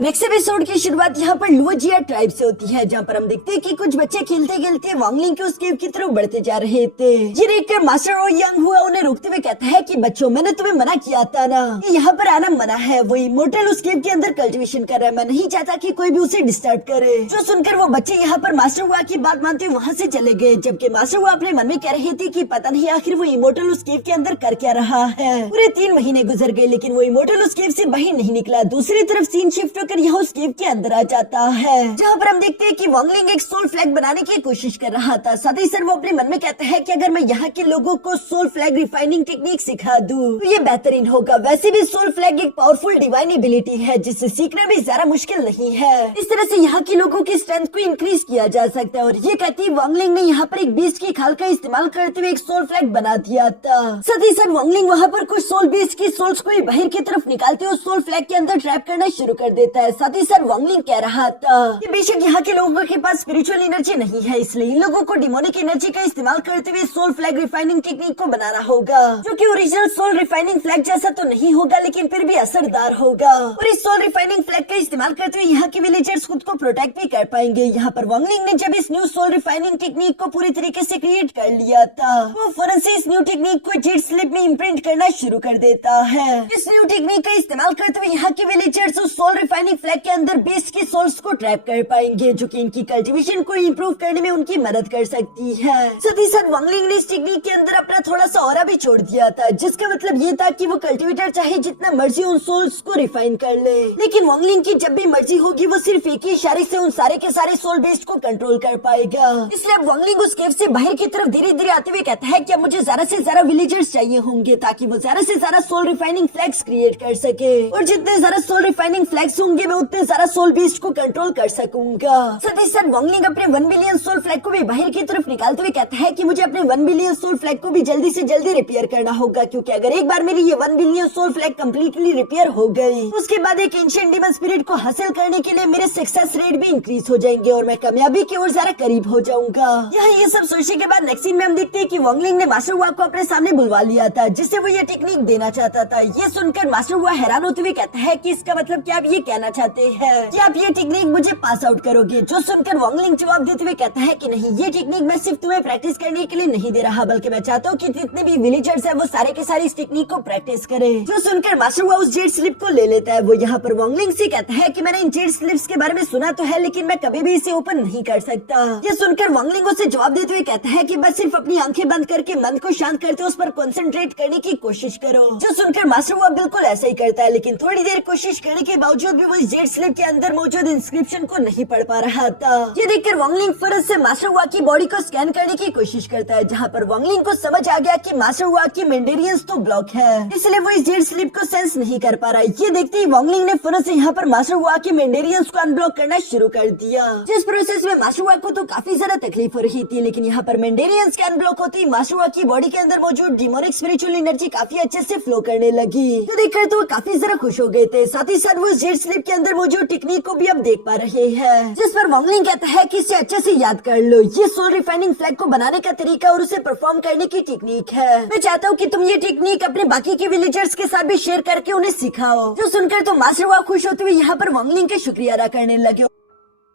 Next episode की शुरुआत यहाँ पर लुओजिया ट्राइब से होती है, जहाँ पर हम देखते हैं कि कुछ बच्चे खेलते खेलते वांगलिंग के उस केव की तरफ बढ़ते जा रहे थे। ये देखकर मास्टर और यंग हुआ उन्हें रोकते हुए कहता है कि बच्चों, मैंने तुम्हें मना किया था ना, कि यहाँ पर आना मना है। वो इमोर्टल उस केव के अंदर कल्टीवेशन कर रहा है, मैं नहीं चाहता कि कोई भी उसे डिस्टर्ब करे। जो सुनकर वो बच्चे यहाँ पर मास्टर हुआ की बात मानते हुए वहाँ से चले गए, जबकि मास्टर हुआ अपने मन में कह रहे थे कि पता नहीं आखिर वो इमोर्टल उस केव के अंदर कर क्या रहा है। पूरे 3 महीने गुजर गए, लेकिन वो इमोर्टल उस केव से बाहर नहीं निकला। दूसरी तरफ सीन शिफ्ट होकर यहाँ उस केव अंदर आ जाता है, जहाँ पर हम देखते हैं कि वांगलिंग एक सोल फ्लैग बनाने की कोशिश कर रहा था। साथ ही सर वो अपने मन में कहता है कि अगर मैं यहाँ के लोगों को सोल फ्लैग रिफाइनिंग टेक्निक सिखा दूं तो ये बेहतरीन होगा। वैसे भी सोल फ्लैग एक पावरफुल डिवाइन एबिलिटी है जिससे सीखना भी ज्यादा मुश्किल नहीं है। इस तरह से यहाँ के लोगों की स्ट्रेंथ को इंक्रीज किया जा सकता है। और ये कहती वांगलिंग ने यहाँ पर एक बीस्ट की खाल का इस्तेमाल करते हुए एक सोल फ्लैग बना दिया था। साथ ही सर वांगलिंग वहाँ पर कुछ सोल बीस्ट की सोल्स को बाहर की तरफ निकालते हुए सोल फ्लैग के अंदर ट्रैप करना शुरू कर देता है। साथ ही सर वांगलिंग कह रहा था कि बेशक यहाँ के लोगों के पास स्पिरिचुअल एनर्जी नहीं है, इसलिए इन लोगों को डिमोनिक एनर्जी का इस्तेमाल करते हुए सोल फ्लैग रिफाइनिंग टेक्निक को बनाना होगा, जो कि ओरिजिनल सोल रिफाइनिंग फ्लैग जैसा तो नहीं होगा लेकिन फिर भी असरदार होगा। और इस सोल रिफाइनिंग फ्लैग का इस्तेमाल करते हुए यहाँ के विलेजर्स खुद को प्रोटेक्ट भी कर पाएंगे। यहाँ पर वांगलिंग ने जब इस न्यू सोल रिफाइनिंग टेक्निक को पूरी तरीके से क्रिएट कर लिया था, वो फौरन से इस न्यू टेक्निक को जेट स्लिप में इम्प्रिंट करना शुरू कर देता है। इस न्यू टेक्निक का इस्तेमाल करते हुए यहाँ के विलेजर्स उस सोल रिफाइनिंग फ्लैग के अंदर बेस्ट की सोल्स को ट्रैप कर पाएंगे, जो कि इनकी कल्टीवेशन को इम्प्रूव करने में उनकी मदद कर सकती है। साथ ही साथ वांगलिंग ने इस टेक्निक के अंदर अपना थोड़ा सा ऑरा भी छोड़ दिया था, जिसका मतलब ये था कि वो कल्टीवेटर चाहे जितना मर्जी उन सोल्स को रिफाइन कर ले, लेकिन वांगलिंग की जब भी मर्जी होगी वो सिर्फ एक ही इशारे से उन सारे के सारे सोल बेस्ट को कंट्रोल कर पाएगा। इसलिए अब वांगलिंग उस केव से बाहर की तरफ धीरे धीरे आते हुए कहता है कि अब मुझे ज्यादा से ज्यादा विलेजर्स चाहिए होंगे ताकि वो ज्यादा से ज्यादा सोल रिफाइनिंग फ्लैग्स क्रिएट कर सके, और जितने ज्यादा सोल रिफाइनिंग फ्लैग्स होंगे मैं उतने ज्यादा सोल बेस्ट को कंट्रोल कर सकूंगा। साथ ही साथ वांगलिंग अपने 1 बिलियन सोल फ्लैग को भी बाहर की तरफ निकालते हुए कहता है कि मुझे अपने 1 बिलियन सोल फ्लैग को भी जल्दी से जल्दी रिपेयर करना होगा, क्योंकि अगर एक बार मेरी ये 1 billion soul flag completely repair हो गई, उसके बाद एक एंशिएंट डीमन स्पिरिट को हासिल करने के लिए मेरे सक्सेस रेट भी इंक्रीज हो जाएंगे और मैं कामयाबी की ओर ज्यादा करीब हो जाऊंगा। यहाँ ये सब सोचने के बाद नेक्स्ट सीन में हम देखते हैं कि वांगलिंग ने मास्टर हुआ को अपने सामने बुलवा लिया था, जिससे वो ये टेक्निक देना चाहता था। ये सुनकर मास्टर हुआ हैरान होते हुए कहता है कि इसका मतलब क्या आप ये कहना चाहते हैं कि आप ये टेक्निक मुझे पास आउट करोगे? जो सुनकर वांगलिंग जवाब देते हुए कहता है कि नहीं, ये टेक्निक मैं सिर्फ तुम्हें प्रैक्टिस करने के लिए नहीं दे रहा, बल्कि मैं चाहता हूँ कि जितने भी विलेजर्स हैं वो सारे के सारे इस टेक्निक को प्रैक्टिस करें। जो सुनकर मास्टर हुआ उस जेट स्लिप को ले लेता है। वो यहाँ पर वांगलिंग से कहता है कि मैंने इन जेट स्लिप्स के बारे में सुना तो है, लेकिन मैं कभी भी इसे ओपन नहीं कर सकता। ये सुनकर वांगलिंग उसे जवाब देते हुए कहता है कि बस सिर्फ अपनी आंखें बंद करके मन को शांत करते उस पर कंसंट्रेट करने की कोशिश करो। जो सुनकर मास्टर हुआ बिल्कुल ऐसा ही करता है, लेकिन थोड़ी देर कोशिश करने के बावजूद भी वो इस जेट स्लिप के अंदर मौजूद इंस्क्रिप्शन को नहीं पढ़ पा रहा था। ये देखकर वांगलिंग फौरन से मास्टर हुआ की बॉडी को स्कैन करने की कोशिश करता है, जहाँ पर वांगलिंग को समझ आ गया कि मास्टर हुआ की मेंडेरियंस तो ब्लॉक है, इसलिए वो इस जेट स्लिप को सेंस नहीं कर पा रहा है। ये देखते ही वांगलिंग ने फौरन से यहाँ पर मास्टर हुआ की मेंडेरियंस को अनब्लॉक करना शुरू कर दिया, जिस प्रोसेस में मास्टर हुआ को तो काफी ज्यादा तकलीफ हो रही थी, लेकिन यहाँ पर मेंडेरियंस के अनब्लॉक होती मास्टर हुआ की बॉडी के अंदर मौजूद डिमोनिक स्पिरिचुअल एनर्जी काफी अच्छे से फ्लो करने लगी। तो देखकर तो वो काफी ज्यादा खुश हो गए थे। साथ ही साथ वो जेट स्लिप के अंदर मौजूद टेक्निक को भी अब देख पा रहे हैं, जिस पर वांगलिंग कहता है कि इसे अच्छे से याद कर लो, ये सोल रिफाइनिंग फ्लैग को बनाने का तरीका और उसे परफॉर्म करने की टेक्निक है। मैं चाहता हूँ कि तुम ये टेक्निक अपने बाकी के विलेजर्स के साथ भी शेयर करके उन्हें सिखाओ। जो सुनकर तो मास्टर हुआ खुश होते हुए यहाँ पर वांगलिंग के शुक्रिया अदा करने लगे,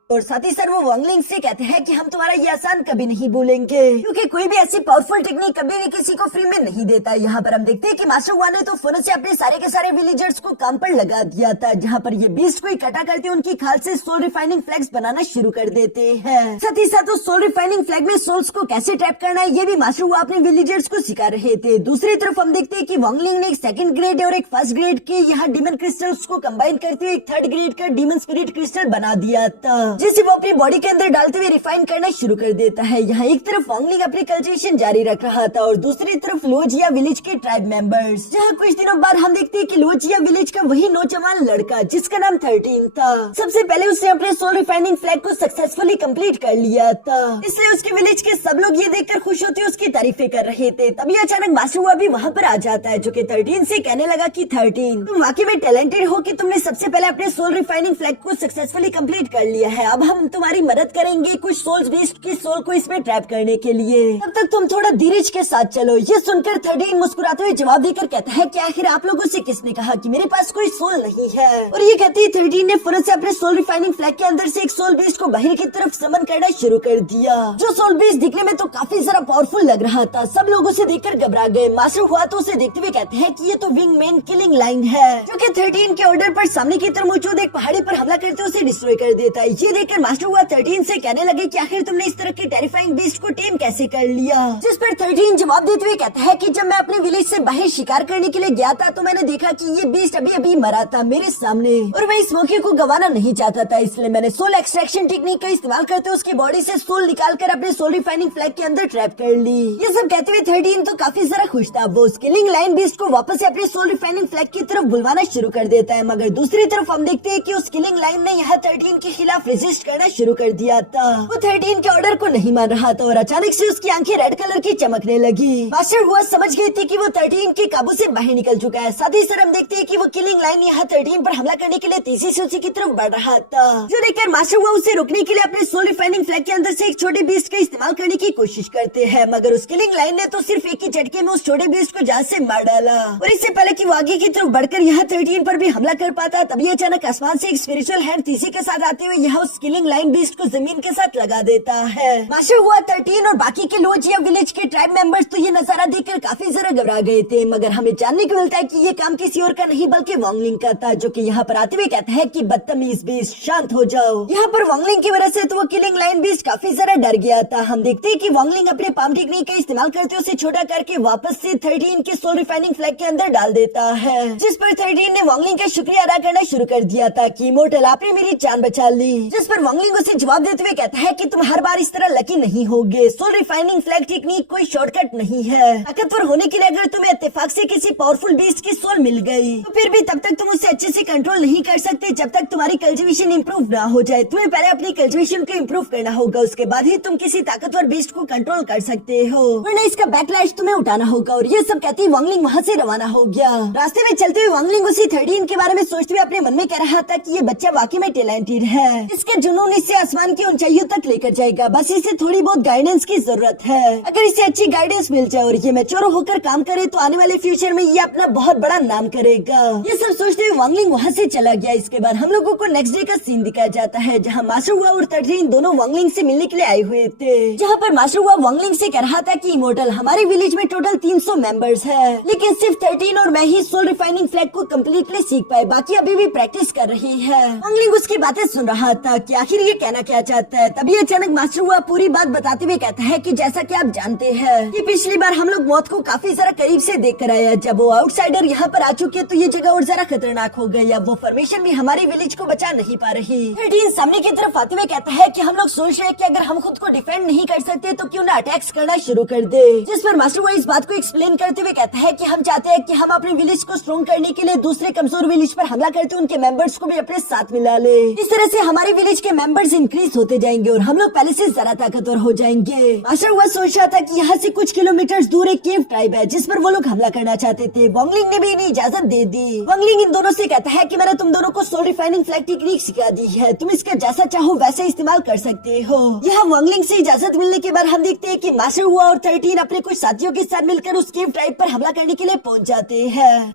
और साथ ही सर वो वांगलिंग से कहते हैं कि हम तुम्हारा ये आसान कभी नहीं भूलेंगे, क्योंकि कोई भी ऐसी पावरफुल टेक्निक कभी भी किसी को फ्री में नहीं देता। यहाँ पर हम देखते हैं कि मास्टर हुआ ने तो फौरन से अपने सारे के सारे विलेजर्स को काम पर लगा दिया था, जहाँ पर ये बीस्ट को इकट्ठा करते उनकी खाल से सोल रिफाइनिंग फ्लैग्स बनाना शुरू कर देते हैं। साथ ही साथ उस सोल रिफाइनिंग फ्लैग में सोल्स को कैसे ट्रैप करना है ये भी मास्टर हुआ अपने विलेजर्स को सिखा रहे थे। दूसरी तरफ हम देखते हैं कि वांगलिंग ने एक 2nd ग्रेड और एक 1st ग्रेड के यहाँ डीमन क्रिस्टल्स को कंबाइन करते हुए एक 3rd ग्रेड का डीमन स्पिरिट क्रिस्टल बना दिया था, जिसे वो अपनी बॉडी के अंदर डालते हुए रिफाइन करना शुरू कर देता है। यहाँ एक तरफ वांगलिंग अपनी कल्टीवेशन जारी रख रहा था और दूसरी तरफ लुओजिया विलेज के ट्राइब मेंबर्स। जहाँ कुछ दिनों बाद हम देखते हैं कि लुओजिया विलेज का वही नौजवान लड़का जिसका नाम 13 था, सबसे पहले उसने अपने सोल रिफाइनिंग फ्लैग को सक्सेसफुली कंप्लीट कर लिया था, इसलिए उसके विलेज के सब लोग ये देखकर खुश होते उसकी तारीफें कर रहे थे। तभी अचानक मास्टर हुआ भी वहाँ पर आ जाता है, जो कि 13 से कहने लगा कि 13 तुम वाकई में टैलेंटेड हो कि तुमने सबसे पहले अपने सोल रिफाइनिंग फ्लैग को सक्सेसफुली कंप्लीट कर लिया है। अब हम तुम्हारी मदद करेंगे कुछ सोल्स बीस्ट की सोल को इसमें ट्रैप करने के लिए। तब तक तुम थोड़ा धीरज के साथ चलो। ये सुनकर 13 मुस्कुराते हुए जवाब देकर कहता है कि आखिर आप लोगों से किसने कहा कि मेरे पास कोई सोल नहीं है। और ये कहती है 13 ने फौरन से अपने सोल रिफाइनिंग फ्लैग के अंदर से एक सोल बीस्ट को बाहर की तरफ समन करना शुरू कर दिया। जो सोल बीस्ट दिखने में तो काफी ज्यादा पावरफुल लग रहा था। सब लोग उसे देखकर घबरा गए। मास्टर हुआ तो उसे देखते हुए कहते हैं कि ये तो विंग मैन किलिंग लाइन है, जो कि 13 के ऑर्डर पर सामने की तरफ मौजूद एक पहाड़ी पर हमला करते उसे डिस्ट्रॉय कर देता है। ये देखकर मास्टर हुआ 13 से कहने लगे कि आखिर तुमने इस तरह की टेरिफाइंग बीस्ट को टेम कैसे कर लिया। जिस पर 13 जवाब देते हुए कहता है कि जब मैं अपने विलेज से बाहर शिकार करने के लिए गया था तो मैंने देखा कि ये बीस्ट अभी अभी मरा था मेरे सामने, और मैं इस मौके को गंवाना नहीं चाहता था, इसलिए मैंने सोल एक्सट्रैक्शन टेक्निक का इस्तेमाल करते हुए उसकी बॉडी से सोल निकालकर अपने सोल रिफाइनिंग फ्लैग के अंदर ट्रैप कर ली। ये सब कहते हुए 13 तो काफी ज्यादा खुश था। वो किलिंग लाइन बीस्ट को वापस से अपने सोल रिफाइनिंग फ्लैग की तरफ बुलवाना शुरू कर देता है, मगर दूसरी तरफ हम देखते हैं कि उस किलिंग लाइन ने यहाँ 13 के खिलाफ रेजिस्ट करना शुरू कर दिया था। वो 13 के ऑर्डर को नहीं मान रहा था और अचानक से उसकी आंखें रेड कलर की चमकने लगी। मास्टर हुआ समझ गई थी कि वो 13 के काबू से बाहर निकल चुका है। साथ ही हम देखते हैं कि वो किलिंग लाइन यहाँ 13 पर हमला करने के लिए तेजी से उसी की तरफ बढ़ रहा था। जो देखकर मास्टर हुआ उसे रोकने के लिए अपने सोल रिफाइनिंग फ्लैग के अंदर से एक छोटे बीस्ट का इस्तेमाल करने की कोशिश करते हैं, मगर उस किलिंग लाइन ने तो सिर्फ एक ही झटके में उस छोटे बीस्ट को जहाज से मार डाला। और इससे पहले कि वो आगे की तरफ बढ़कर यहाँ 13 पर भी हमला कर पाता, तभी अचानक आसमान से एक स्पिरिचुअल हैंड तेजी के साथ आते हुए यहाँ उस किलिंग लाइन बीस्ट को जमीन के साथ लगा देता है। मास्टर हुआ 13 और बाकी के लोजिया विलेज के ट्राइब मेंबर्स तो ये नजारा देखकर काफी जरा घबरा गए थे, मगर हमें जानने को मिलता है कि ये काम किसी और का नहीं बल्कि वांगलिंग का था, जो कि यहाँ पर आते हुए कहता है कि बदतमीज बीस्ट शांत हो जाओ। यहाँ पर वांगलिंग की वजह से तो वो किलिंग लाइन बीस्ट काफी जरा डर गया था। हम देखते हैं कि वांगलिंग अपने पाम टेक्निक का इस्तेमाल करते उसे छोटा करके वापस से 13 के सोल रिफाइनिंग फ्लैग के अंदर डाल देता है, जिस पर 13 ने वांगलिंग का शुक्रिया अदा करना शुरू कर दिया था कि इमोर्टल आपने मेरी जान बचा ली। जिस पर वांगलिंग उसे जवाब देते हुए कहता है कि तुम हर बार इस तरह लकी नहीं होगे। सोल रिफाइनिंग फ्लैग टेक्निक कोई शॉर्टकट नहीं है। ताकतवर होने के लिए अगर तुम्हें इत्तेफाक से किसी पावरफुल बीस्ट की सोल मिल गई तो फिर भी तब तक तुम उसे अच्छे से कंट्रोल नहीं कर सकते जब तक तुम्हारी कल्टिवेशन इंप्रूव ना हो जाए। तुम्हें पहले अपनी कल्टिवेशन को इंप्रूव करना होगा, उसके बाद ही तुम किसी ताकतवर बीस्ट को कंट्रोल कर सकते हो, वरना इसका बैकलैश तुम्हें उठाना होगा। और ये सब कहती वांगलिंग वहाँ से रवाना हो गया। रास्ते में चलते हुए वांगलिंग उसी 13 के बारे में सोचते हुए अपने मन में कह रहा था कि ये बच्चा वाकई में टैलेंटेड है। इसके जुनून इससे आसमान की ऊंचाइयों तक लेकर जाएगा, बस इसे थोड़ी बहुत गाइडेंस की जरूरत है। अगर इसे अच्छी गाइडेंस मिल जाए और ये मैच्योर होकर काम करे तो आने वाले फ्यूचर में ये अपना बहुत बड़ा नाम करेगा। ये सब सोचते हुए वांगलिंग वहाँ से चला गया। इसके बाद हम लोगों को नेक्स्ट डे का सीन दिखाया जाता है, जहाँ मास्टर हुआ और 13 दोनों वांगलिंग से मिलने के लिए आए हुए थे। जहाँ पर मास्टर हुआ वांगलिंग से कह रहा था कि इमोर्टल हमारे विलेज में टोटल 300 मेंबर्स है, लेकिन सिर्फ 13 और मैं ही सोल रिफाइनिंग फ्लैग को कम्प्लीटली सीख पाए, बाकी अभी भी प्रैक्टिस कर रही है। वांगलिंग उसकी बातें सुन रहा था कि आखिर ये कहना क्या चाहता है। तभी अचानक मास्टर हुआ पूरी बात बताते हुए कहता है कि जैसा कि आप जानते हैं कि पिछली बार हम लोग मौत को काफी जरा करीब से देख कर आया। जब वो आउटसाइडर यहाँ पर आ चुके तो ये जगह और जरा खतरनाक हो गई। अब वो फॉर्मेशन भी हमारे विलेज को बचा नहीं पा रही। 13 सामने की तरफ आते हुए कहता है कि हम लोग सोच रहे हैं कि अगर हम खुद को डिफेंड नहीं कर सकते तो क्यों ना अटैक्स करना शुरू कर दे। जिस पर मास्टर हुआ इस बात को एक्सप्लेन करते हुए कहता है कि हम चाहते हैं कि हम अपने विलेज को स्ट्रॉन्ग करने के लिए दूसरे कमजोर विलेज पर हमला करते उनके मेंबर्स को भी अपने साथ मिला ले। इस तरह से हमारे विलेज के मेंबर्स इंक्रीज होते जाएंगे और हम लोग पहले से ज्यादा ताकतवर हो जाएंगे। मास्टर हुआ सोच रहा था कि यहाँ से कुछ किलोमीटर दूर एक केव ट्राइब है जिस पर वो लोग हमला करना चाहते थे। वांगलिंग ने भी इन्हें इजाजत दे दी। वांगलिंग इन दोनों से कहता है कि मैंने तुम दोनों को सोल रिफाइनिंग फ्लैग टेक्निक सिखा दी है, तुम इसका जैसा चाहो वैसे इस्तेमाल कर सकते हो। यहाँ वांगलिंग से इजाजत मिलने के बाद हम देखते हैं कि मास्टर हुआ और 13 अपने कुछ साथियों के साथ मिलकर उस केव ट्राइब पर हमला करने के लिए पहुँच जाते हैं।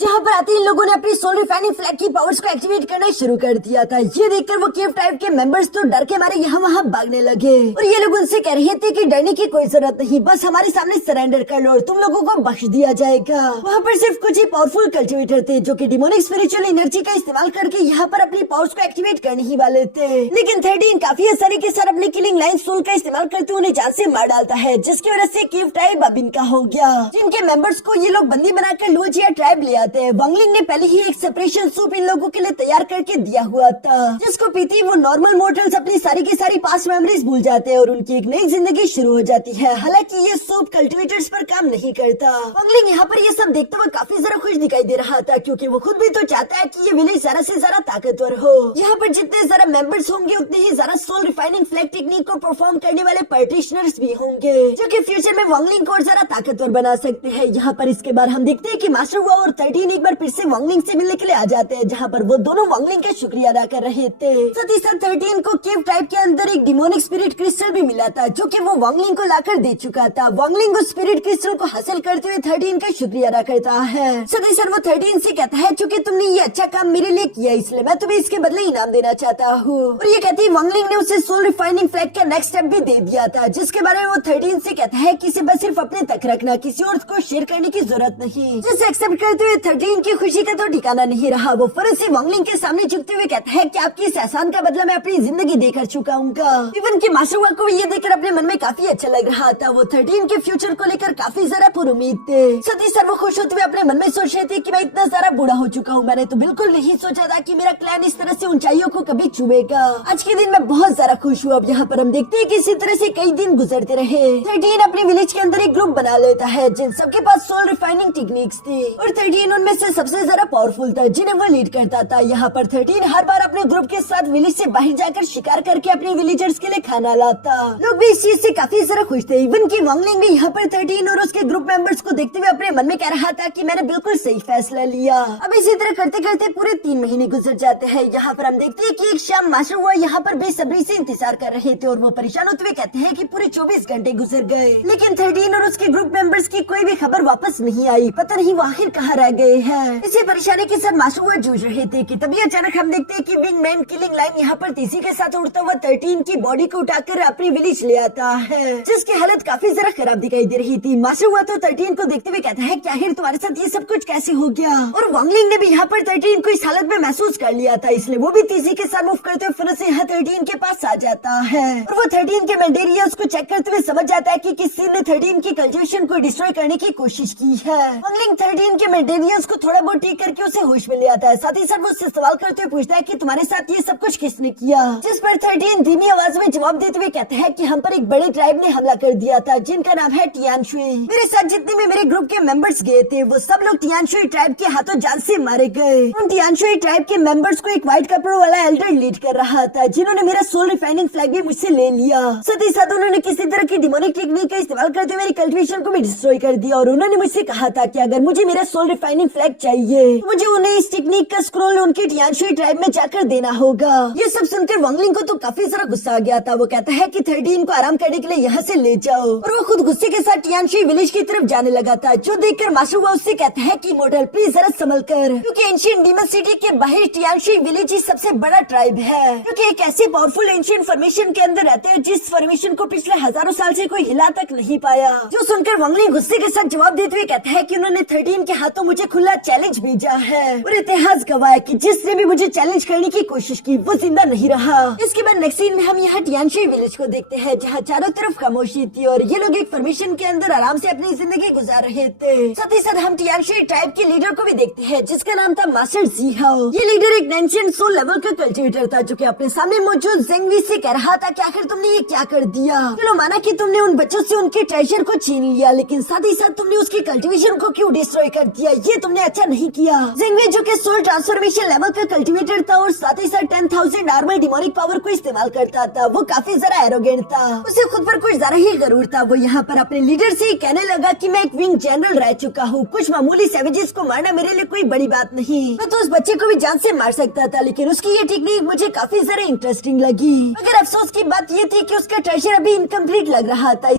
जहाँ पर आते इन लोगों ने अपनी सोल रिफाइनिंग फ्लैग की पावर्स को एक्टिवेट करना शुरू कर दिया था। ये देखकर वो केव ट्राइब के मेंबर्स तो डर के मारे यहाँ वहाँ भागने लगे और ये लोग उनसे कह रहे थे कि डरने की कोई जरूरत नहीं, बस हमारे सामने सरेंडर कर लो और तुम लोगों को बख्श दिया जाएगा। वहाँ पर सिर्फ कुछ ही पावरफुल कल्टिवेटर थे जो कि डिमोनिक स्पिरिचुअल एनर्जी का इस्तेमाल करके यहाँ पर अपनी पावर्स को एक्टिवेट करने ही वाले थे। लेकिन 13 काफी आसानी के साथ अपनी किलिंग लाइन सोल का इस्तेमाल करते उन्हें जान से मार डालता है, जिसकी वजह से केव ट्राइब अब इनका हो गया। जिनके मेंबर्स को ये लोग बंदी बनाकर लोजिया ट्राइब ले आते हैं। वांगलिंग ने पहले ही एक सेपरेशन सूप इन लोगों के लिए तैयार करके दिया हुआ था, जिसको पीती वो नॉर्मल मोर्टल्स अपनी सारी की सारी पास्ट मेमोरीज भूल जाते हैं और उनकी एक नई जिंदगी शुरू हो जाती है। हालांकि ये सूप कल्टिवेटर्स पर काम नहीं करता। वांगलिंग यहाँ पर ये सब देखते हुए काफी जरा खुश दिखाई दे रहा था, क्योंकि वो खुद भी तो चाहता है कि ये विलेज ज्यादा से ज्यादा ताकतवर हो। यहाँ पर जितने ज्यादा मेंबर्स होंगे उतने ही ज्यादा सोल रिफाइनिंग फ्लैग टेक्निक को परफॉर्म करने वाले प्रैक्टिशनर्स भी होंगे, जो कि फ्यूचर में वांगलिंग को और ज्यादा ताकतवर बना सकते हैं। यहाँ पर इसके बाद हम देखते हैं कि मास्टर हुआ और 13 13 एक बार फिर से वांगलिंग से मिलने के लिए आ जाते हैं, जहाँ पर वो दोनों वांगलिंग का शुक्रिया अदा कर रहे थे। साथ ही साथ 13 को केव टाइप के अंदर एक डिमोनिक स्पिरिट क्रिस्टल भी मिला था, जो कि वो वांगलिंग को लाकर दे चुका था। वांगलिंग उस स्पिरिट क्रिस्टल को हासिल करते हुए 13 का शुक्रिया अदा करता है। साथ ही साथ वो 13 से कहता है, चूंकि तुमने ये अच्छा काम मेरे लिए किया, इसलिए मैं तुम्हें इसके बदले इनाम देना चाहता हूँ। और ये कहती वांगलिंग ने उसे सोल रिफाइनिंग फ्लैग का नेक्स्ट स्टेप भी दे दिया था, जिसके बारे में वो 13 से कहता है कि इसे बस सिर्फ अपने तक रखना, किसी और को शेयर करने की जरूरत नहीं। जिसे एक्सेप्ट करते हुए 13 की खुशी का तो ठिकाना नहीं रहा। वो फौरन से वांगलिंग के सामने झुकते हुए कहता है कि आपकी इस एहसान का बदला मैं अपनी जिंदगी देकर चुका हूँ। इवन की मास्टर को ये देखकर अपने मन में काफी अच्छा लग रहा था। वो 13 के फ्यूचर को लेकर काफी ज्यादा पुरुमीद थे। साथ ही साथ वो खुश होते हुए अपने मन में सोच रहे थे कि मैं इतना सारा बूढ़ा हो चुका हूँ, मैंने तो बिल्कुल नहीं सोचा था कि मेरा क्लैन इस तरह से ऊंचाइयों को कभी छुएगा। आज के दिन मैं बहुत ज्यादा खुश हूँ। अब यहाँ पर हम देखते हैं कि इसी तरह से कई दिन गुजरते रहे। 13 अपने विलेज के अंदर एक ग्रुप बना लेता है, जिन सबके पास सोल रिफाइनिंग टेक्निक्स थी, और 13 उनमें से सबसे ज्यादा पावरफुल था, जिन्हें वो लीड करता था। यहाँ पर 13 हर बार अपने ग्रुप के साथ विलेज से बाहर जाकर शिकार करके अपने विलेजर्स के लिए खाना लाता। लोग भी इस चीज से काफी ज्यादा खुश थे। इवन की वांगलिंग भी यहाँ पर 13 और उसके ग्रुप मेंबर्स को देखते हुए अपने मन में कह रहा था कि मैंने बिल्कुल सही फैसला लिया। अब इसी तरह करते करते पूरे 3 महीने गुजर जाते हैं। यहाँ पर हम देखते हैं कि एक शाम मास्टर हुआ यहाँ पर बेसब्री से इंतजार कर रहे थे, और वो परेशान होते हुए कहते हैं कि पूरे 24 घंटे गुजर गए, लेकिन 13 और उसके ग्रुप मेंबर्स की कोई भी खबर वापस नहीं आई। पता नहीं वो आखिर कहाँ रह गए हैं। इसी परेशानी के साथ मास्टर हुआ जूझ रहे थे कि तभी अचानक हम देखते हैं कि विंगमैन किलिंग लाइन यहाँ पर तेजी के साथ उड़ता हुआ 13 की बॉडी को उठाकर अपनी विलेज ले आता है, जिसकी हालत काफी जरा खराब दिखाई दे रही थी। मास्टर हुआ तो 13 को देखते हुए कहता है कि आखिर तुम्हारे साथ ये सब कुछ कैसे हो गया। और वांगलिंग ने भी यहाँ पर 13 को इस हालत में महसूस कर लिया था, इसलिए वो भी तेजी के साथ मूव करते हुए फिर से यहाँ 13 के पास आ जाता है, और वो 13 के मेंडेरियंस को चेक करते हुए समझ जाता है कि किसी ने 13 की कल्टीवेशन को डिस्ट्रॉय करने की कोशिश की है। वांगलिंग 13 के मेंडेरियंस को थोड़ा बहुत ठीक करके उसे होश में ले आता है। साथ ही साथ वो उससे सवाल करते हुए पूछता है कि तुम्हारे साथ ये सब कुछ किसने किया, जिस पर 13 धीमी आवाज में जवाब देते हुए कहते हैं कि हम पर एक बड़े ट्राइब ने हमला कर दिया था, जिनका नाम है टियानशुई। मेरे साथ जितने भी मेरे ग्रुप के मेंबर्स गए थे, वो सब लोग टियानशुई ट्राइब के हाथों जान से मारे गए। उन टियानशुई ट्राइब के मेंबर्स को एक व्हाइट कपड़ों वाला एल्डर लीड कर रहा था, जिन्होंने मेरा सोल रिफाइनिंग फ्लैग भी मुझसे ले लिया। साथ ही साथ उन्होंने किसी तरह की डिमोनिक टेक्निक का इस्तेमाल करते हुए मेरी कल्टीवेशन को भी डिस्ट्रॉय कर दिया, और उन्होंने मुझसे कहा था कि अगर मुझे मेरा सोल रिफाइनिंग फ्लैग चाहिए, तो मुझे उन्हें इस टेक्निक का स्क्रोल उनकी टियानशुई ट्राइब में जाकर देना होगा। ये सब सुनकर वांगलिंग को तो काफी सारा गुस्सा आ गया था। वो कहता है कि 13 को आराम करने के लिए यहाँ से ले जाओ, और वो खुद गुस्से के साथ टियानशुई विलेज की तरफ जाने लगा था, जो देखकर मास्टर हुआ उससे कहता है कि मॉडल प्लीज जरा संभल कर, क्योंकि एंशिएंट डीमन सिटी के बाहर टियानशुई विलेज ही सबसे बड़ा ट्राइब है, क्योंकि एक ऐसे पावरफुल एंशिएंट फॉर्मेशन के अंदर रहते हैं जिस फॉर्मेशन को पिछले हजारों साल से कोई हिला तक नहीं पाया। जो सुनकर वांगलिंग गुस्से के साथ जवाब देते हुए कहता है कि उन्होंने 13 के हाथों मुझे खुला चैलेंज भेजा है, और इतिहास गवाह है कि जिसने भी मुझे चैलेंज करने की कोशिश की वो जिंदा नहीं रहा। इसके बाद नेक्स्ट सीन में हम यहाँ टियानशुई विलेज को देखते हैं, जहाँ चारों तरफ खामोशी थी, और ये लोग एक फॉर्मेशन के अंदर आराम से अपनी जिंदगी गुजार रहे थे। साथ ही साथ हम टियानशुई ट्राइब के लीडर को भी देखते हैं, जिसका नाम था मास्टर जीहाओ। ये लीडर एक एंशिएंट सोल लेवल का कल्टीवेटर था, जो कि अपने सामने मौजूद ज़ेंगवी से कह रहा था कि आखिर तुमने ये क्या कर दिया। चलो माना कि तुमने उन बच्चों से उनके ट्रेजर को छीन लिया, लेकिन साथ ही साथ तुमने उसकी कल्टीवेशन को क्यों डिस्ट्रॉय कर दिया, ये तुमने अच्छा नहीं किया। ज़ेंगवी जो कि सोल ट्रांसफॉर्मेशन लेवल का कल्टीवेटर था, और साथ ही साथ 10,000 आर्मर डिमोनिक पावर को इस्तेमाल करता था, वो काफी जरा एरोगेंट था, उसे खुद पर कुछ ज्यादा ही गरूर था। वो यहाँ पर अपने लीडर से कहने लगा कि मैं एक विंग जनरल रह चुका हूँ, कुछ मामूली सैवेजेस को मारना मेरे लिए कोई बड़ी बात नहीं, मैं तो उस बच्चे को भी जान से मार सकता था, लेकिन उसकी ये टेक्निक मुझे काफी जरा इंटरेस्टिंग लगी। मगर अफसोस की बात ये थी कि उसका ट्रेजर अभी इनकम्प्लीट लग रहा था,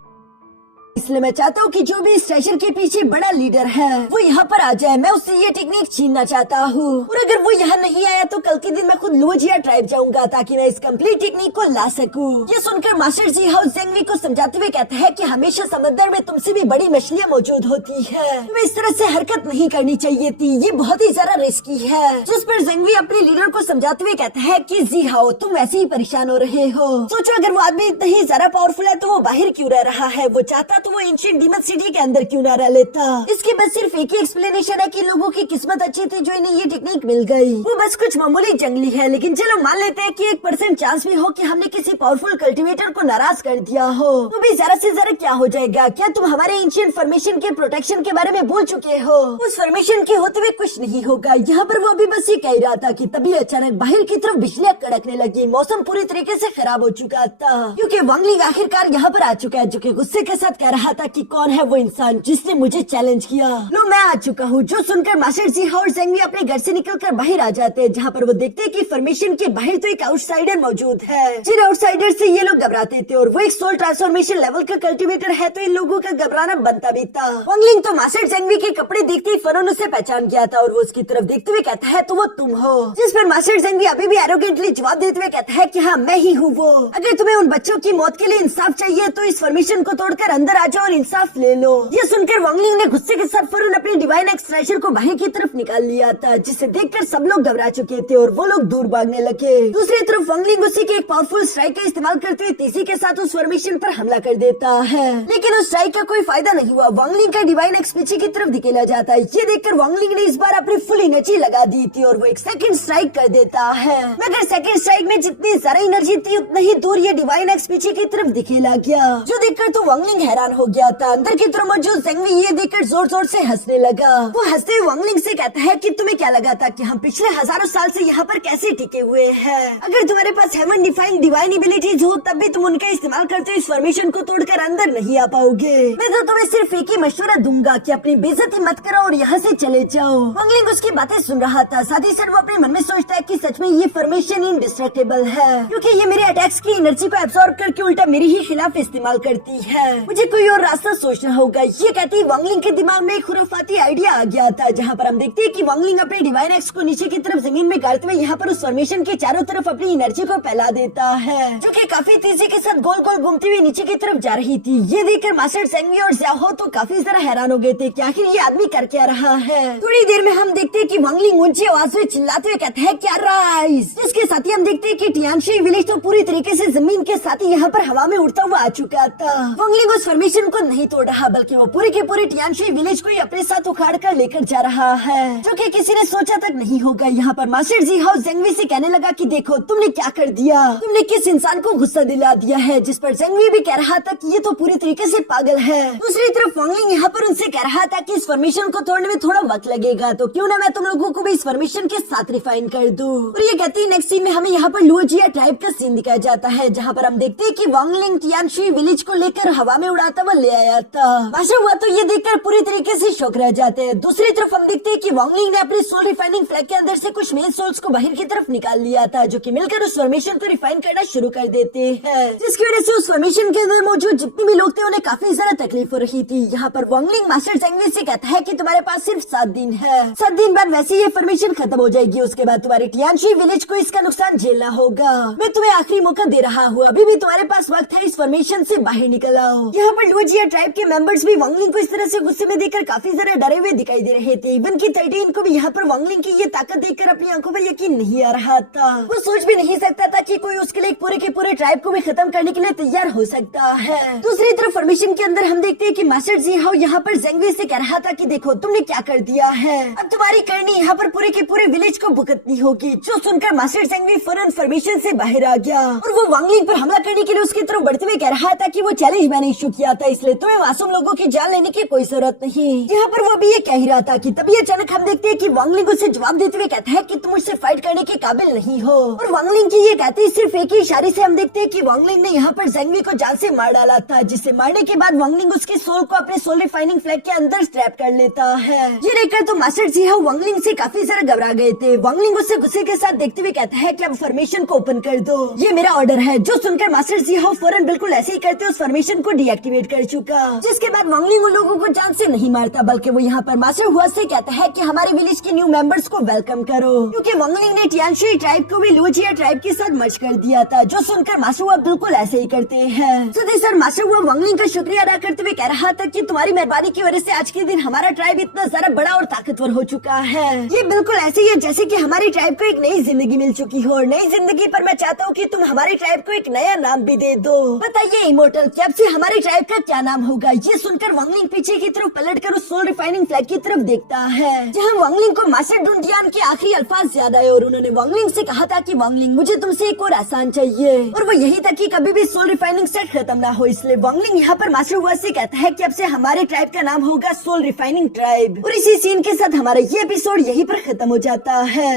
इसलिए मैं चाहता हूँ कि जो भी इस ट्रेजर के पीछे बड़ा लीडर है वो यहाँ पर आ जाए, मैं उससे ये टेक्निक छीनना चाहता हूँ, और अगर वो यहाँ नहीं आया तो कल के दिन मैं खुद लुओजिया ट्राइब जाऊंगा, ताकि मैं इस कंप्लीट टेक्निक को ला सकूँ। ये सुनकर मास्टर जीहाओ ज़ेंगवी को समझाते हुए कहता है कि हमेशा समंदर में तुमसे भी बड़ी मछलियाँ मौजूद होती है, तुम्हें इस तरह से हरकत नहीं करनी चाहिए थी, ये बहुत ही ज्यादा रिस्की है। जिस पर ज़ेंगवी अपने लीडर को समझाते हुए कहता है कि जीहाओ तुम वैसे ही परेशान हो रहे हो, सोचो अगर वो आदमी इतना ही ज्यादा पावरफुल है तो वो बाहर क्यों रह रहा है, वो चाहता तो वो एंशिएंट डीमन सिटी के अंदर क्यों ना रह लेता। इसके बस सिर्फ एक ही एक्सप्लेनेशन है कि लोगों की किस्मत अच्छी थी जो इन्हें ये टेक्निक मिल गई, वो बस कुछ मामूली जंगली है, लेकिन चलो मान लेते हैं कि 1% चांस भी हो कि हमने किसी पावरफुल कल्टीवेटर को नाराज कर दिया हो, तो भी जरा से जरा क्या हो जाएगा, क्या तुम हमारे एंशिएंट फॉर्मेशन के प्रोटेक्शन के बारे में भूल चुके हो, उस फॉर्मेशन के होते हुए कुछ नहीं होगा। यहाँ पर वो अभी बस ये कह रहा था कि तभी अचानक बाहर की तरफ बिजलियां कड़कने लगी, मौसम पूरी तरीके से खराब हो चुका था, क्योंकि वांगलिंग आखिरकार यहाँ पर आ चुका है, जो कि गुस्से के साथ कह रहा था कि कौन है वो इंसान जिसने मुझे चैलेंज किया। लो मैं आ चुका हूँ। जो सुनकर मास्टर जी और जेंग वी अपने घर से निकलकर बाहर आ जाते हैं, जहाँ पर वो देखते हैं कि फॉर्मेशन के बाहर तो एक आउटसाइडर मौजूद है। जिन आउटसाइडर से ये लोग घबराते थे और वो एक सोल ट्रांसफॉर्मेशन लेवल का कल्टीवेटर है, तो इन लोगों का घबराना बनता भी था। वांगलिंग तो मास्टर जेंग वी के कपड़े देखते ही फौरन उसे पहचान गया था और वो उसकी तरफ देखते हुए कहता है तो वो तुम हो। जिस पर मास्टर जेंग वी अभी भी एरोगेंटली जवाब देते हुए कहता है कि हाँ मैं ही हूँ वो। अगर तुम्हें उन बच्चों की मौत के लिए इंसाफ चाहिए तो इस फॉर्मेशन को तोड़कर अंदर आ जाओ और इंसाफ ले लो। ये सुनकर वांगलिंग ने गुस्से के साथ फौरन अपने डिवाइन एक्सट्रैक्शन को बाहर की तरफ निकाल लिया था, जिसे देखकर सब लोग घबरा चुके थे और वो लोग दूर भागने लगे। दूसरी तरफ वांगलिंग उसी के एक पावरफुल स्ट्राइक का इस्तेमाल करते हुए तेजी के साथ उस फॉर्मेशन पर हमला कर देता है, लेकिन उस स्ट्राइक का कोई फायदा नहीं हुआ। वांगलिंग का डिवाइन एक्स पीछे की तरफ धकेला जाता है। ये देखकर वांगलिंग ने इस बार अपनी फुल एनर्जी लगा दी थी और वो एक सेकंड स्ट्राइक कर देता है, मगर सेकंड स्ट्राइक में जितनी ज्यादा एनर्जी थी उतना ही दूर ये डिवाइन एक्स पीछे की तरफ दिखेला गया, जो देखकर तो वांगलिंग हैरान हो गया था। अंदर की तरफ मौजूद जेंग वी ये देखकर जोर जोर से हंसने लगा। वो हंसते हुए वांगलिंग से कहता है कि तुम्हें क्या लगा था कि हम पिछले हजारों साल से यहाँ पर कैसे टिके हुए हैं? अगर तुम्हारे पास हेवन डिफाइंड डिवाइन एबिलिटीज हो तब भी तुम उनका इस्तेमाल करते हुए इस फॉर्मेशन को तोड़कर अंदर नहीं आ पाओगे। मैं तो तुम्हें सिर्फ एक ही मशवरा दूंगा कि अपनी बेइज्जती मत करो और यहाँ से चले जाओ। वांगलिंग उसकी बातें सुन रहा था, साथ ही साथ वो अपने मन में सोचता है कि सच में ये फॉर्मेशन इनडिस्ट्रक्टेबल है, क्योंकि ये मेरे अटैक्स की एनर्जी को एब्सॉर्ब करके उल्टा मेरे ही खिलाफ इस्तेमाल करती है। मुझे कोई और रास्ता सोचना होगा। ये कहती वांगलिंग के दिमाग में एक खुराफाती आइडिया आ गया था, जहाँ पर हम देखते हैं कि वांगलिंग अपने डिवाइन एक्स को नीचे की तरफ जमीन में गाड़ते हुए यहाँ पर उस फॉर्मेशन के चारों तरफ अपनी एनर्जी को फैला देता है, जो कि काफी तेजी के साथ गोल गोल घूमती हुई नीचे की तरफ जा रही थी। ये देखकर मास्टर जेंग वी और ज़्याओ तो काफी ज्यादा हैरान हो गए थे कि आखिर ये आदमी कर क्या रहा है। थोड़ी देर में हम देखते हैं कि वांगलिंग ऊंची आवाज में चिल्लाते हुए कहता है क्या राइज। इसके साथ ही हम देखते हैं कि टियानशी विलेज तो पूरी तरीके से जमीन के साथ ही यहाँ पर हवा में उड़ता हुआ आ चुका था। वांगलिंग उस फॉर्मेशन को नहीं तोड़ रहा, बल्कि वो पूरे के पूरे टियानशी विलेज को अपने साथ उखाड़ कर लेकर जा रहा है, जो कि किसी ने सोचा तक नहीं होगा। यहाँ पर मास्टर जी हाउ जेंग वी से कहने लगा कि देखो तुमने क्या कर दिया, तुमने किस इंसान को गुस्सा दिला दिया है, जिस पर जेंग वी भी कह रहा था कि ये तो पूरी तरीके से पागल है। दूसरी तरफ वांगलिंग यहाँ पर उनसे कह रहा था कि इस फॉर्मेशन को तोड़ने में थोड़ा वक्त लगेगा, तो क्यों ना मैं तुम लोगों को भी इस फॉर्मेशन के साथ रिफाइन कर दूं। और ये कहते ही नेक्स्ट सीन में हमें यहाँ पर लुओजिया ट्राइब का सीन दिखाया जाता है, जहाँ पर हम देखते हैं कि वांगलिंग टियानशी विलेज को लेकर हवा में उड़ाता हुआ ले आया था। मास्टर हुआ तो ये देखकर पूरी तरीके से शौक रह जाते हैं। दूसरी तरफ हम देखते हैं कि वांगलिंग ने अपने सोल रिफाइनिंग फ्लैग के अंदर से कुछ मेन सोल्स को बाहर की तरफ निकाल लिया था, जो कि मिलकर उस फॉर्मेशन को रिफाइन करना शुरू कर देते हैं, जिसकी वजह से उस फॉर्मेशन के अंदर मौजूद जितने भी लोग थे उन्हें काफी ज्यादा तकलीफ हो रही थी। यहाँ पर वांगलिंग मास्टर जेंग वी से कहता है कि तुम्हारे पास सिर्फ 7 दिन है, 7 दिन बाद वैसे ये फॉर्मेशन खत्म हो जाएगी, उसके बाद तुम्हारे टियानशी विलेज को इसका नुकसान झेलना होगा। मैं तुम्हें आखिरी मौका दे रहा हूँ, अभी भी तुम्हारे पास वक्त है, इस फॉर्मेशन से बाहर निकल आओ। यहाँ पर लुओजिया ट्राइब के मेंबर्स भी वांगलिंग को इस तरह से गुस्से में देखकर काफी ज्यादा डरे हुए दिखाई दे रहे थे। इवन की 13 को भी यहाँ पर वांगलिंग की ये ताकत देखकर अपनी आंखों पर यकीन नहीं आ रहा था। वो सोच भी नहीं सकता था कि कोई उसके लिए पूरे के पूरे ट्राइब को भी खत्म करने के लिए तैयार हो सकता है। दूसरी तरफ फॉर्मेशन के अंदर हम देखते हैं कि मास्टर जी हाउ यहाँ पर जेंग वी से कह रहा था कि देखो तुमने क्या कर दिया है, अब तुम्हारी करनी यहाँ पर पूरे के पूरे विलेज को भुगतनी होगी। जो सुनकर मास्टर जेंग वी फौरन फॉर्मेशन से बाहर आ गया और वो वांगलिंग पर हमला करने के लिए उसकी तरफ बढ़ते हुए कह रहा था कि वो चैलेंज मैंने इशू किया था, इसलिए तुम्हें मासूम लोगों की जान लेने की कोई जरूरत नहीं। यहाँ पर वो भी ये कह ही रहा था कि तभी अचानक हम देखते हैं कि वांगलिंग उसे जवाब देते हुए कहता है कि तुम मुझसे फाइट करने के काबिल नहीं हो। और वांगलिंग की ये कहते ही सिर्फ एक ही इशारे से हम देखते हैं कि वांगलिंग ने यहाँ पर जेंग वी को जान से मार डाला था, जिसे मारने के बाद वांगलिंग उसके सोल को अपने सोल रिफाइनिंग फ्लैग के अंदर स्ट्रैप कर लेता है। ये देखकर तो मास्टर जी हाउ वांगलिंग से काफी ज्यादा घबरा गए थे। वांगलिंग उससे गुस्से के साथ देखते हुए कहता है कि अब फॉर्मेशन को ओपन कर दो, ये मेरा ऑर्डर है। जो सुनकर मास्टर जी हाउ फौरन बिल्कुल ऐसे ही करते उस फॉर्मेशन को डीएक्टिवेट कर चुका, जिसके बाद वांगलिंग उन लोगों को जान से नहीं मारता, बल्कि वो यहाँ पर मास्टर हुआ से कहता है कि हमारे विलेज के न्यू मेंबर्स को वेलकम करो, क्योंकि वांगलिंग ने टियानशी ट्राइब को भी लुओजिया ट्राइब के साथ मर्ज कर दिया था। जो सुनकर मास्टर हुआ बिल्कुल ऐसे ही करते हैं। सदी सर मास्टर हुआ वांगलिंग का शुक्रिया अदा करते हुए कह रहा था कि तुम्हारी मेहरबानी की वजह से आज के दिन हमारा ट्राइब इतना ज्यादा बड़ा और ताकतवर हो चुका है। ये बिल्कुल ऐसे ही है जैसे कि हमारी ट्राइब को एक नई जिंदगी मिल चुकी हो, और नई जिंदगी पर मैं चाहता हूँ कि तुम हमारी ट्राइब को एक नया नाम भी दे दो। बताइए इमोर्टल कि अब से हमारी ट्राइब का क्या नाम होगा। ये सुनकर वांगलिंग पीछे की तरफ पलटकर उस सोल रिफाइनिंग फ्लैग की तरफ देखता है, जहाँ वांगलिंग को मास्टर डुनडियान के आखिरी अल्फाज याद आए और उन्होंने वांगलिंग से कहा था कि वांगलिंग मुझे तुमसे एक और आसान चाहिए, और वो यही था कि कभी भी सोल रिफाइनिंग सेट खत्म ना हो। इसलिए वांगलिंग यहाँ पर मास्टर हुआ से कहता है कि अब से हमारे ट्राइब का नाम होगा सोल रिफाइनिंग ट्राइब। और इसी सीन के साथ हमारा ये एपिसोड यहीं पर खत्म हो जाता है।